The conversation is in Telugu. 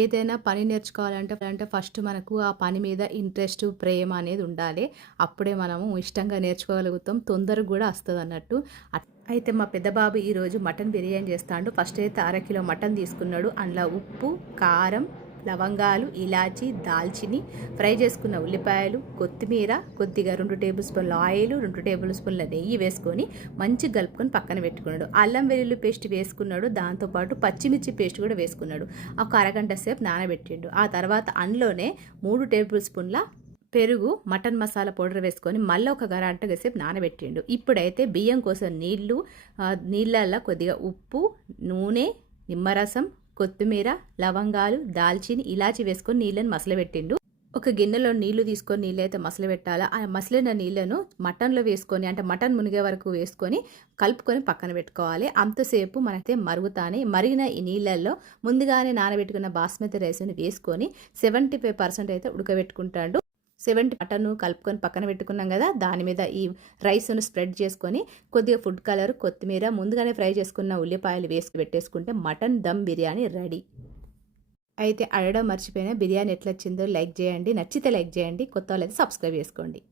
ఏదైనా పని నేర్చుకోవాలంటే ఫస్ట్ మనకు ఆ పని మీద ఇంట్రెస్ట్, ప్రేమ అనేది ఉండాలి. అప్పుడే మనము ఇష్టంగా నేర్చుకోగలుగుతాం. తొందరగా గూడా వస్తదన్నట్టు. అయితే మా పెద్ద బాబు ఈరోజు మటన్ బిర్యానీ చేస్తాండు. ఫస్ట్ అయితే అరకిలో మటన్ తీసుకున్నాడు. అందులో ఉప్పు, కారం, లవంగాలు, ఇలాచి, దాల్చిని, ఫ్రై చేసుకున్న ఉల్లిపాయలు, కొత్తిమీర, కొద్దిగా 2 టేబుల్ స్పూన్ల ఆయిల్, 2 టేబుల్ స్పూన్ల నెయ్యి వేసుకొని మంచిగా కలుపుకొని పక్కన పెట్టుకున్నాడు. అల్లం వెల్లుల్లి పేస్ట్ వేసుకున్నాడు. దాంతోపాటు పచ్చిమిర్చి పేస్ట్ కూడా వేసుకున్నాడు. ఒక అరగంట సేపు నానబెట్టిండు. ఆ తర్వాత అందులోనే 3 టేబుల్ స్పూన్ల పెరుగు, మటన్ మసాలా పౌడర్ వేసుకొని మళ్ళీ ఒక గంట సేపు నానబెట్టిండు. ఇప్పుడైతే బియ్యం కోసం నీళ్ళల్లో కొద్దిగా ఉప్పు, నూనె, నిమ్మరసం, కొత్తిమీర, లవంగాలు, దాల్చిని, ఇలాచి వేసుకొని నీళ్ళని మసలబెట్టిండు. ఒక గిన్నెలో నీళ్లు తీసుకొని నీళ్ళైతే మసలబెట్టాలా. ఆ మసలిన నీళ్లను మటన్లో వేసుకొని అంటే మటన్ మునిగే వరకు వేసుకొని కలుపుకొని పక్కన పెట్టుకోవాలి. అంతసేపు మనైతే మరిగిన ఈ నీళ్ళల్లో ముందుగానే నానబెట్టుకున్న బాస్మతి రైస్ని వేసుకొని 75% అయితే ఉడకబెట్టుకుంటాడు. 70 మటను కలుపుకొని పక్కన పెట్టుకున్నాం కదా, దాని మీద ఈ రైస్ను స్ప్రెడ్ చేసుకొని కొద్దిగా ఫుడ్ కలర్, కొత్తిమీర, ముందుగానే ఫ్రై చేసుకున్న ఉల్లిపాయలు వేసి పెట్టేసుకుంటే మటన్ దమ్ బిర్యానీ రెడీ. అయితే అడగడం మర్చిపోయినా, బిర్యానీ ఎట్లా వచ్చిందో లైక్ చేయండి. నచ్చితే లైక్ చేయండి. కొత్త వాళ్ళైతే సబ్స్క్రైబ్ చేసుకోండి.